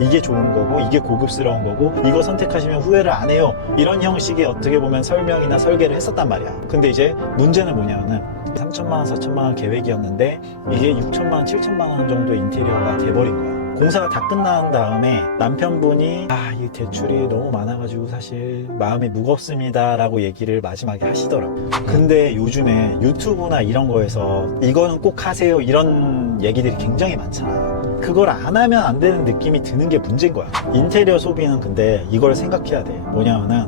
이게 좋은 거고 이게 고급스러운 거고 이거 선택하시면 후회를 안 해요, 이런 형식의 어떻게 보면 설명이나 설계를 했었단 말이야. 근데 이제 문제는 뭐냐면은 3천만 원 4천만 원 계획이었는데 이게 6천만 원 7천만 원 정도의 인테리어가 돼버린 거야. 공사가 다 끝난 다음에 남편분이 이 대출이 너무 많아가지고 사실 마음이 무겁습니다 라고 얘기를 마지막에 하시더라고. 근데 요즘에 유튜브나 이런 거에서 이거는 꼭 하세요 이런 얘기들이 굉장히 많잖아. 그걸 안 하면 안 되는 느낌이 드는 게 문제인 거야. 인테리어 소비는 근데 이걸 생각해야 돼. 뭐냐면은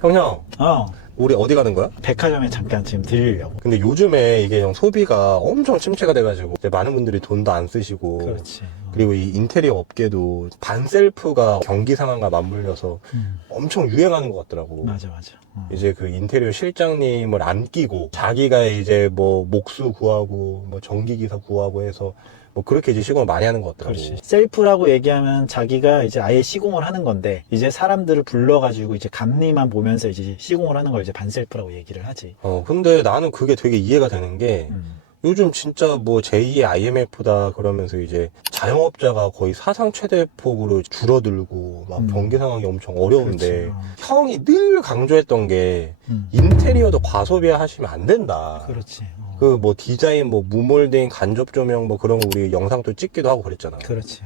형 우리 어디 가는 거야? 백화점에 잠깐 지금 들리려고. 근데 요즘에 이게 형 소비가 엄청 침체가 돼가지고 이제 많은 분들이 돈도 안 쓰시고, 그렇지. 그리고 이 인테리어 업계도 반셀프가 경기 상황과 맞물려서 엄청 유행하는 것 같더라고. 맞아. 이제 그 인테리어 실장님을 안 끼고 자기가 이제 뭐 목수 구하고 뭐 전기기사 구하고 해서 뭐 그렇게 이제 시공을 많이 하는 것 같더라고. 그렇지. 셀프라고 얘기하면 자기가 이제 아예 시공을 하는 건데 이제 사람들을 불러가지고 이제 감리만 보면서 이제 시공을 하는 걸 이제 반셀프라고 얘기를 하지. 근데 나는 그게 되게 이해가 되는 게 요즘 진짜 뭐 제2의 IMF다 그러면서 이제 자영업자가 거의 사상 최대 폭으로 줄어들고 막 경기 상황이 엄청 어려운데, 그렇지. 형이 늘 강조했던 게 인테리어도 과소비화 하시면 안 된다. 그렇지. 그 뭐 디자인 뭐 무몰딩 간접 조명 뭐 그런 거 우리 영상도 찍기도 하고 그랬잖아. 그렇지.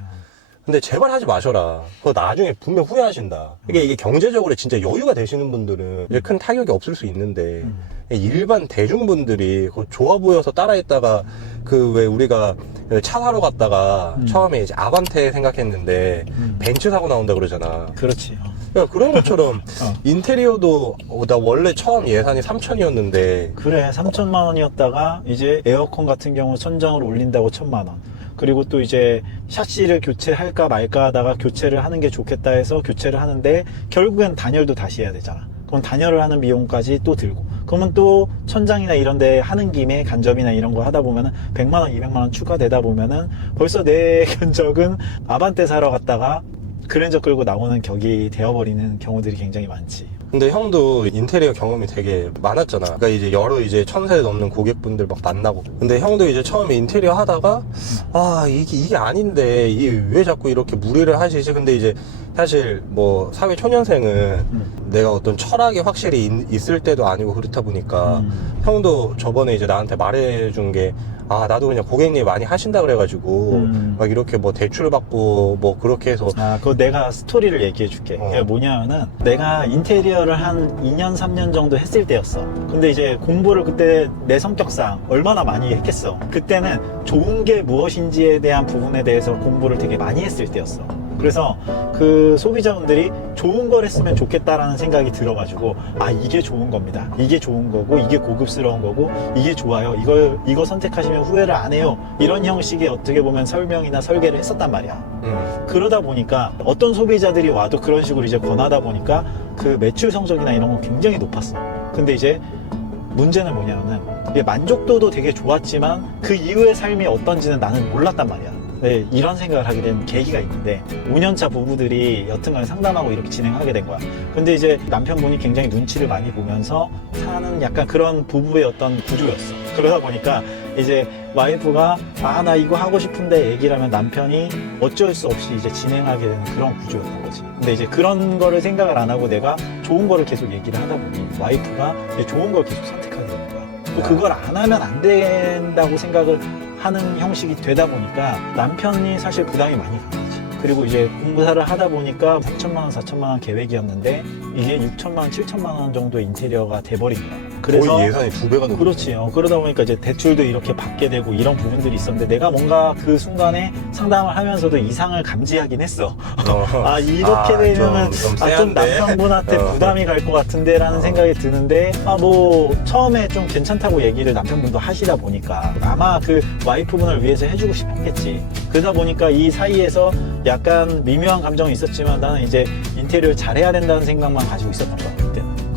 근데 제발 하지 마셔라. 그거 나중에 분명 후회하신다. 이게 경제적으로 진짜 여유가 되시는 분들은 이제 큰 타격이 없을 수 있는데 일반 대중분들이 그거 좋아 보여서 따라했다가 그 왜 우리가 차 사러 갔다가 처음에 이제 아반떼 생각했는데 벤츠 사고 나온다 그러잖아. 그렇지. 그러니까 그런 것처럼 인테리어도 나 원래 처음 예산이 3천이었는데 그래 3천만 원이었다가 이제 에어컨 같은 경우 천장을 올린다고 1,000만 원. 그리고 또 이제 샤시를 교체할까 말까 하다가 교체를 하는 게 좋겠다 해서 교체를 하는데 결국엔 단열도 다시 해야 되잖아. 그럼 단열을 하는 비용까지 또 들고, 그러면 또 천장이나 이런 데 하는 김에 간접이나 이런 거 하다 보면은 100만 원 200만 원 추가되다 보면은 벌써 내 견적은 아반떼 사러 갔다가 그랜저 끌고 나오는 격이 되어버리는 경우들이 굉장히 많지. 근데 형도 인테리어 경험이 되게 많았잖아. 그러니까 이제 여러 이제 1,000세 넘는 고객분들 막 만나고. 근데 형도 이제 처음에 인테리어 하다가 이게 아닌데 이게 왜 자꾸 이렇게 무리를 하시지? 근데 이제 사실 뭐 사회 초년생은 내가 어떤 철학이 확실히 있을 때도 아니고 그렇다 보니까 형도 저번에 이제 나한테 말해준 게 나도 그냥 고객님이 많이 하신다 그래가지고 막 이렇게 뭐 대출 받고 뭐 그렇게 해서 그거 내가 스토리를 얘기해 줄게. 그게 뭐냐면은 내가 인테리어를 한 2년 3년 정도 했을 때였어. 근데 이제 공부를 그때 내 성격상 얼마나 많이 했겠어. 그때는 좋은 게 무엇인지에 대한 부분에 대해서 공부를 되게 많이 했을 때였어. 그래서 그 소비자분들이 좋은 걸 했으면 좋겠다라는 생각이 들어가지고 이게 좋은 겁니다, 이게 좋은 거고 이게 고급스러운 거고 이게 좋아요, 이거 선택하시면 후회를 안 해요, 이런 형식의 어떻게 보면 설명이나 설계를 했었단 말이야. 그러다 보니까 어떤 소비자들이 와도 그런 식으로 이제 권하다 보니까 그 매출 성적이나 이런 건 굉장히 높았어. 근데 이제 문제는 뭐냐면은 이게 만족도도 되게 좋았지만 그 이후의 삶이 어떤지는 나는 몰랐단 말이야. 네, 이런 생각을 하게 된 계기가 있는데 5년차 부부들이 여튼간 상담하고 이렇게 진행하게 된 거야. 근데 이제 남편분이 굉장히 눈치를 많이 보면서 사는 약간 그런 부부의 어떤 구조였어. 그러다 보니까 이제 와이프가 나 이거 하고 싶은데 얘기를 하면 남편이 어쩔 수 없이 이제 진행하게 되는 그런 구조였던 거지. 근데 이제 그런 거를 생각을 안 하고 내가 좋은 거를 계속 얘기를 하다 보니 와이프가 이제 좋은 걸 계속 선택하게 되는 거야. 또 그걸 안 하면 안 된다고 생각을 하는 형식이 되다 보니까 남편이 사실 부담이 많이 가는 거지. 그리고 이제 공사를 하다 보니까 3천만 원 4천만 원 계획이었는데 이게 6천만 원 7천만 원 정도 인테리어가 돼버린 거야. 그래서 거의 예산이 2배가 넘는. 그렇지. 그러다 보니까 이제 대출도 이렇게 받게 되고 이런 부분들이 있었는데 내가 뭔가 그 순간에 상담을 하면서도 이상을 감지하긴 했어. 이렇게 되면은 좀 남편분한테 부담이 갈 것 같은데 라는 생각이 드는데 뭐 처음에 좀 괜찮다고 얘기를 남편분도 하시다 보니까 아마 그 와이프분을 위해서 해주고 싶었겠지. 그러다 보니까 이 사이에서 약간 미묘한 감정이 있었지만 나는 이제 인테리어를 잘해야 된다는 생각만 가지고 있었던 거야.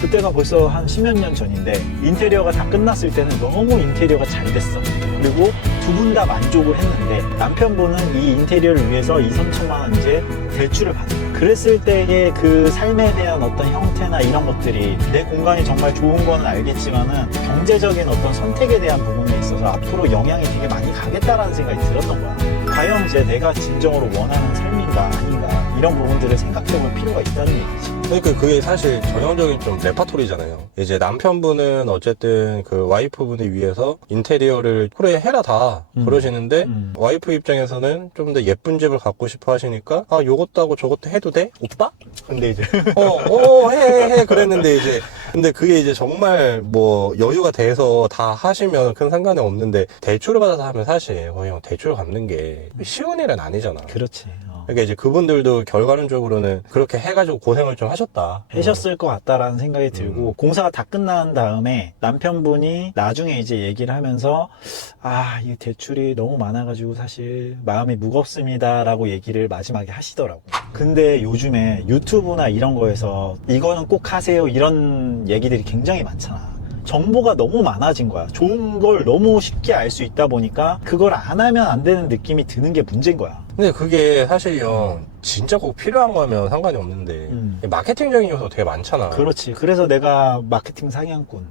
그때가 벌써 한 10몇 년 전인데 인테리어가 다 끝났을 때는 너무 인테리어가 잘 됐어. 그리고 두 분 다 만족을 했는데 남편분은 이 인테리어를 위해서 2-3천만 원 이제 대출을 받은 거예요. 그랬을 때의 그 삶에 대한 어떤 형태나 이런 것들이 내 공간이 정말 좋은 거는 알겠지만은 경제적인 어떤 선택에 대한 부분에 있어서 앞으로 영향이 되게 많이 가겠다라는 생각이 들었던 거야. 과연 이제 내가 진정으로 원하는 삶인가 아닌가 이런 부분들을 생각해 볼 필요가 있다는 얘기지. 그러니까 그게 사실 전형적인 좀 레파토리잖아요. 이제 남편분은 어쨌든 그 와이프분을 위해서 인테리어를 그래 해라 다 그러시는데 와이프 입장에서는 좀 더 예쁜 집을 갖고 싶어 하시니까 아 요것도 하고 저것도 해도 돼? 오빠? 근데 이제 해 그랬는데 이제 근데 그게 이제 정말 뭐 여유가 돼서 다 하시면 큰 상관이 없는데 대출을 받아서 하면 사실 형 대출 갚는 게 쉬운 일은 아니잖아. 그렇지. 그러니까 이제 그분들도 결과론적으로는 그렇게 해가지고 고생을 좀 하셨다. 하셨을 것 같다라는 생각이 들고 공사가 다 끝난 다음에 남편분이 나중에 이제 얘기를 하면서 아, 이 대출이 너무 많아가지고 사실 마음이 무겁습니다라고 얘기를 마지막에 하시더라고. 근데 요즘에 유튜브나 이런 거에서 이거는 꼭 하세요 이런 얘기들이 굉장히 많잖아. 정보가 너무 많아진 거야. 좋은 걸 너무 쉽게 알 수 있다 보니까 그걸 안 하면 안 되는 느낌이 드는 게 문제인 거야. 근데 그게 사실 형 진짜 꼭 필요한 거면 상관이 없는데 마케팅적인 요소 되게 많잖아. 그렇지. 그래서 내가 마케팅 상향꾼.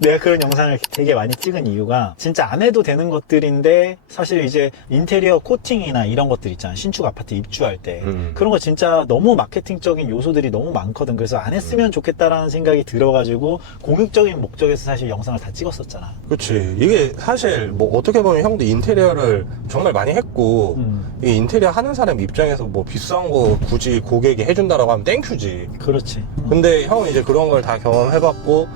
내가 그런 영상을 되게 많이 찍은 이유가 진짜 안 해도 되는 것들인데 사실 이제 인테리어 코팅이나 이런 것들 있잖아. 신축 아파트 입주할 때. 그런 거 진짜 너무 마케팅적인 요소들이 너무 많거든. 그래서 안 했으면 좋겠다라는 생각이 들어가지고 공익적인 목적에서 사실 영상을 다 찍었었잖아. 그렇지. 이게 사실 뭐 어떻게 보면 형도 인테리어를 정말 많이 했고 이 인테리어 하는 사람 입장에서 뭐 비싼 거 굳이 고객이 해준다라고 하면 땡큐지. 그렇지. 근데 형은 이제 그런 걸 다 경험해봤고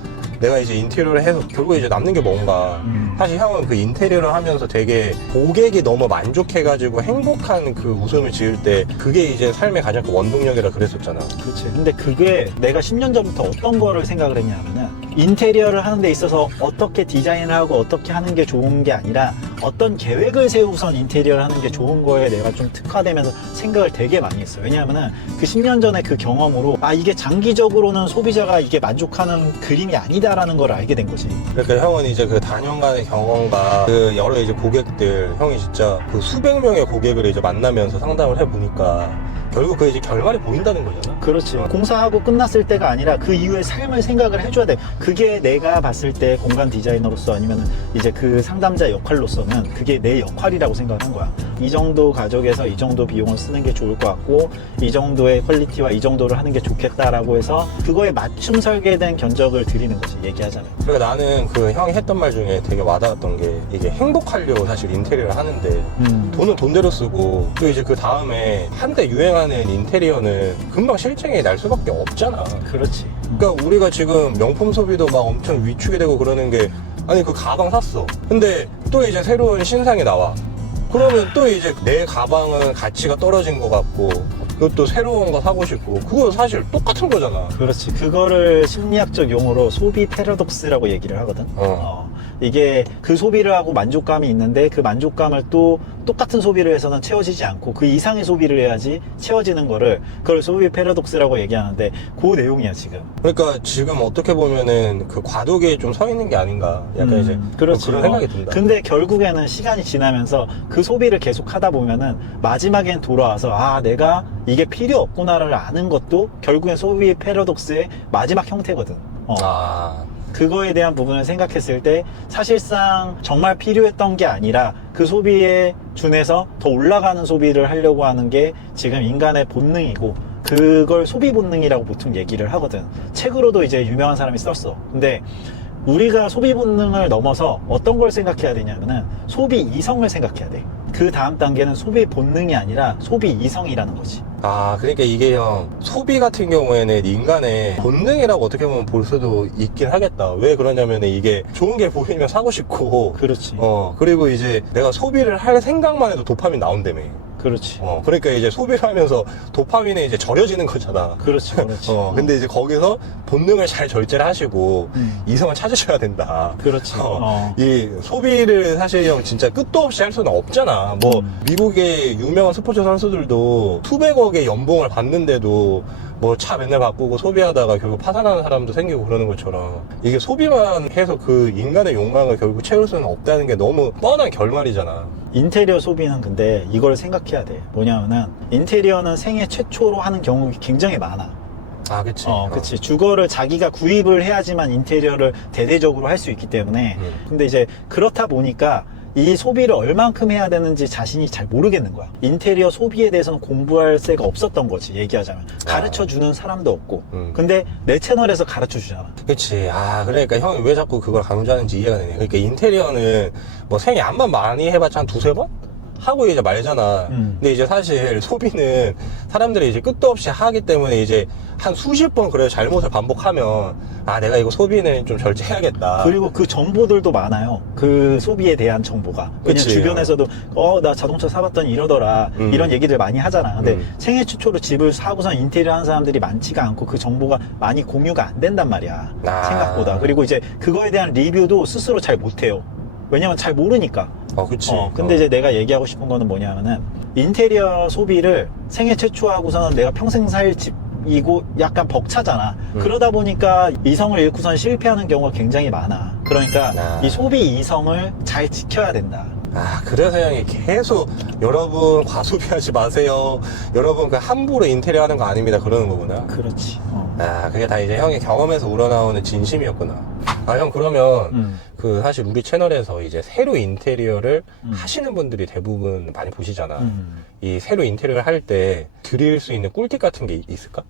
내가 이제 인테리어를 해서 결국에 이제 남는 게 뭔가 사실 형은 그 인테리어를 하면서 되게 고객이 너무 만족해가지고 행복한 그 웃음을 지을 때 그게 이제 삶의 가장 큰 원동력이라 그랬었잖아. 그렇지. 근데 그게 내가 10년 전부터 어떤 거를 생각을 했냐면은 인테리어를 하는 데 있어서 어떻게 디자인을 하고 어떻게 하는 게 좋은 게 아니라 어떤 계획을 세우선 인테리어를 하는 게 좋은 거에 내가 좀 특화되면서 생각을 되게 많이 했어요. 왜냐하면은 그 10년 전에 그 경험으로 아, 이게 장기적으로는 소비자가 이게 만족하는 그림이 아니다라는 걸 알게 된 거지. 그러니까 형은 이제 그 단연간의 경험과 그 여러 이제 고객들, 형이 진짜 그 수백 명의 고객을 이제 만나면서 상담을 해보니까 결국 그 이제 결말이 보인다는 거잖아. 그렇지. 공사하고 끝났을 때가 아니라 그 이후의 삶을 생각을 해줘야 돼. 그게 내가 봤을 때 공간 디자이너로서 아니면 이제 그 상담자 역할로서는 그게 내 역할이라고 생각한 거야. 이 정도 가격에서 이 정도 비용을 쓰는 게 좋을 것 같고 이 정도의 퀄리티와 이 정도를 하는 게 좋겠다라고 해서 그거에 맞춤 설계된 견적을 드리는 거지. 얘기하자면. 그러니까 나는 그 형이 했던 말 중에 되게 와닿았던 게 이게 행복하려고 사실 인테리어를 하는데 돈은 돈대로 쓰고 또 이제 그 다음에 한때 유행하는 인테리어는 금방 실증이 날 수밖에 없잖아. 그렇지. 그러니까 우리가 지금 명품 소비도 막 엄청 위축이 되고 그러는 게 아니 그 가방 샀어. 근데 또 이제 새로운 신상이 나와. 그러면 또 이제 내 가방은 가치가 떨어진 것 같고 그것도 새로운 거 사고 싶고 그거 사실 똑같은 거잖아. 그렇지. 그거를 심리학적 용어로 소비 패러독스라고 얘기를 하거든. 이게 그 소비를 하고 만족감이 있는데 그 만족감을 또 똑같은 소비를 해서는 채워지지 않고 그 이상의 소비를 해야지 채워지는 거를 그걸 소비 패러독스라고 얘기하는데 그 내용이야 지금. 그러니까 지금 어떻게 보면은 그 과도기에 좀 서 있는 게 아닌가 약간 이제 그렇지. 그런 생각이 든다. 근데 결국에는 시간이 지나면서 그 소비를 계속 하다 보면은 마지막엔 돌아와서 아 내가 이게 필요 없구나를 아는 것도 결국엔 소비 패러독스의 마지막 형태거든. 그거에 대한 부분을 생각했을 때 사실상 정말 필요했던 게 아니라 그 소비에 준해서 더 올라가는 소비를 하려고 하는 게 지금 인간의 본능이고 그걸 소비 본능이라고 보통 얘기를 하거든. 책으로도 이제 유명한 사람이 썼어. 근데 우리가 소비 본능을 넘어서 어떤 걸 생각해야 되냐면은 소비 이성을 생각해야 돼. 그 다음 단계는 소비 본능이 아니라 소비 이성이라는 거지. 그러니까 이게 형 소비 같은 경우에는 인간의 본능이라고 어떻게 보면 볼 수도 있긴 하겠다. 왜 그러냐면 이게 좋은 게 보이면 사고 싶고 그렇지. 그리고 이제 내가 소비를 할 생각만 해도 도파민 나온다며. 그렇지. 그러니까 이제 소비를 하면서 도파민에 이제 절여지는 거잖아. 그렇지, 그렇지. 근데 이제 거기서 본능을 잘 절제를 하시고 이성을 찾으셔야 된다. 그렇지. 이 소비를 사실 형 진짜 끝도 없이 할 수는 없잖아. 뭐 미국의 유명한 스포츠 선수들도 수백억의 연봉을 받는데도 뭐 차 맨날 바꾸고 소비하다가 결국 파산하는 사람도 생기고 그러는 것처럼 이게 소비만 해서 그 인간의 욕망을 결국 채울 수는 없다는 게 너무 뻔한 결말이잖아. 인테리어 소비는 근데 이걸 생각해야 돼. 뭐냐면은 인테리어는 생애 최초로 하는 경우가 굉장히 많아. 아, 그치. 그치. 주거를 자기가 구입을 해야지만 인테리어를 대대적으로 할 수 있기 때문에. 근데 이제 그렇다 보니까 이 소비를 얼만큼 해야 되는지 자신이 잘 모르겠는 거야. 인테리어 소비에 대해서는 공부할 새가 없었던 거지, 얘기하자면. 가르쳐 주는 사람도 없고. 근데 내 채널에서 가르쳐 주잖아. 그치. 그러니까 형이 왜 자꾸 그걸 강조하는지 이해가 되네. 그러니까 인테리어는 뭐 생애 안만 많이 해봤자 한 두세 번? 하고 이제 말잖아. 근데 이제 사실 소비는 사람들이 이제 끝도 없이 하기 때문에 이제 한 수십 번 그래 잘못을 반복하면 내가 이거 소비는 좀 절제해야겠다. 그리고 그 정보들도 많아요. 그 소비에 대한 정보가. 그냥 그치. 주변에서도 나 자동차 사봤더니 이러더라. 이런 얘기들 많이 하잖아. 근데 생애 최초로 집을 사고선 인테리어 하는 사람들이 많지가 않고 그 정보가 많이 공유가 안 된단 말이야. 생각보다. 그리고 이제 그거에 대한 리뷰도 스스로 잘 못해요. 왜냐면 잘 모르니까. 그치. 근데 이제 내가 얘기하고 싶은 거는 뭐냐면은 인테리어 소비를 생애 최초 하고서는 내가 평생 살 집이고 약간 벅차잖아. 그러다 보니까 이성을 잃고선 실패하는 경우가 굉장히 많아. 그러니까 이 소비 이성을 잘 지켜야 된다. 그래서 형이 계속 여러분 과소비하지 마세요. 여러분 그 함부로 인테리어 하는 거 아닙니다. 그러는 거구나. 그렇지. 그게 다 이제 형의 경험에서 우러나오는 진심이었구나. 형 그러면 그 사실 우리 채널에서 이제 새로 인테리어를 하시는 분들이 대부분 많이 보시잖아. 이 새로 인테리어를 할 때 드릴 수 있는 꿀팁 같은 게 있을까?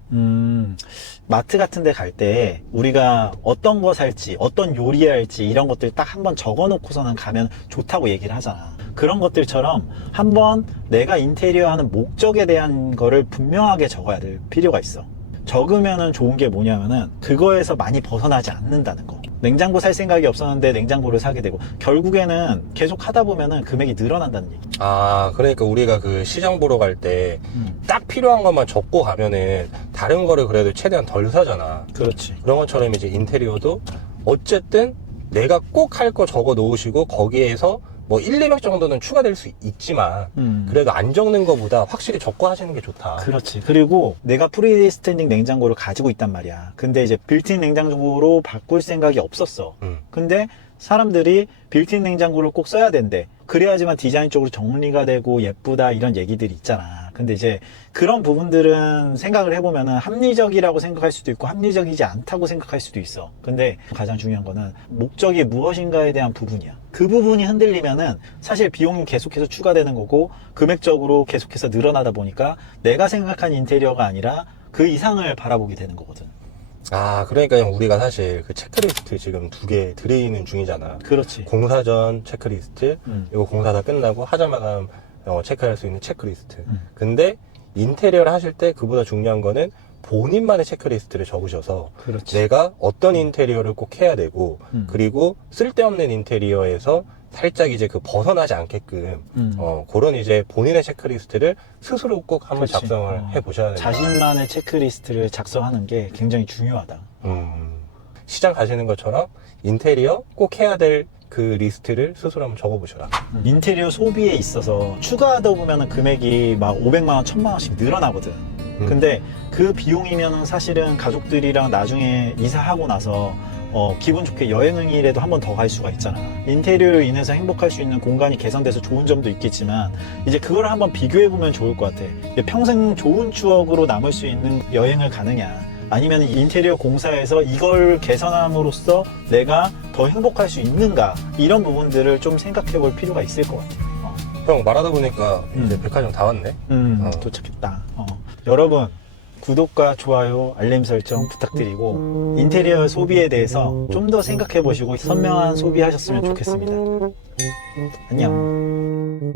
마트 같은 데 갈 때 우리가 어떤 거 살지, 어떤 요리할지 이런 것들 딱 한번 적어 놓고서는 가면 좋다고 얘기를 하잖아. 그런 것들처럼 한번 내가 인테리어 하는 목적에 대한 거를 분명하게 적어야 될 필요가 있어. 적으면은 좋은 게 뭐냐면은 그거에서 많이 벗어나지 않는다는 거. 냉장고 살 생각이 없었는데 냉장고를 사게 되고 결국에는 계속 하다 보면은 금액이 늘어난다는 얘기. 그러니까 우리가 그 시장 보러 갈 때 딱 필요한 것만 적고 가면은 다른 거를 그래도 최대한 덜 사잖아. 그렇지. 그런 것처럼 이제 인테리어도 어쨌든 내가 꼭 할 거 적어 놓으시고 거기에서 뭐 1, 200 정도는 추가될 수 있지만 그래도 안 적는 것보다 확실히 적고 하시는 게 좋다. 그렇지. 그리고 내가 프리스탠딩 냉장고를 가지고 있단 말이야. 근데 이제 빌트인 냉장고로 바꿀 생각이 없었어. 근데 사람들이 빌트인 냉장고를 꼭 써야 된대. 그래야지만 디자인적으로 정리가 되고 예쁘다 이런 얘기들이 있잖아. 근데 이제 그런 부분들은 생각을 해보면은 합리적이라고 생각할 수도 있고 합리적이지 않다고 생각할 수도 있어. 근데 가장 중요한 거는 목적이 무엇인가에 대한 부분이야. 그 부분이 흔들리면은 사실 비용이 계속해서 추가되는 거고 금액적으로 계속해서 늘어나다 보니까 내가 생각한 인테리어가 아니라 그 이상을 바라보게 되는 거거든. 그러니까 형 우리가 사실 그 체크리스트 지금 2개 드리는 중이잖아. 그렇지. 공사 전 체크리스트, 이거 공사 다 끝나고 하자 마감 체크할 수 있는 체크리스트. 근데 인테리어를 하실 때 그보다 중요한 거는 본인만의 체크리스트를 적으셔서 그렇지. 내가 어떤 인테리어를 꼭 해야 되고 그리고 쓸데없는 인테리어에서 살짝 이제 그 벗어나지 않게끔 그런 이제 본인의 체크리스트를 스스로 꼭 한번 그렇지. 작성을 해 보셔야 된다. 자신만의 체크리스트를 작성하는 게 굉장히 중요하다. 시장 가시는 것처럼 인테리어 꼭 해야 될 그 리스트를 스스로 한번 적어보셔라. 인테리어 소비에 있어서 추가하다 보면은 금액이 막 500만 원, 1000만 원씩 늘어나거든. 근데 그 비용이면은 사실은 가족들이랑 나중에 이사하고 나서 기분 좋게 여행이라도 한 번 더 갈 수가 있잖아. 인테리어로 인해서 행복할 수 있는 공간이 개선돼서 좋은 점도 있겠지만 이제 그걸 한번 비교해보면 좋을 것 같아. 평생 좋은 추억으로 남을 수 있는 여행을 가느냐 아니면 인테리어 공사에서 이걸 개선함으로써 내가 더 행복할 수 있는가 이런 부분들을 좀 생각해 볼 필요가 있을 것 같아. 형 말하다 보니까 이제 백화점 다 왔네. 도착했다. 여러분 구독과 좋아요, 알림 설정 부탁드리고 인테리어 소비에 대해서 좀 더 생각해 보시고 선명한 소비하셨으면 좋겠습니다. 안녕.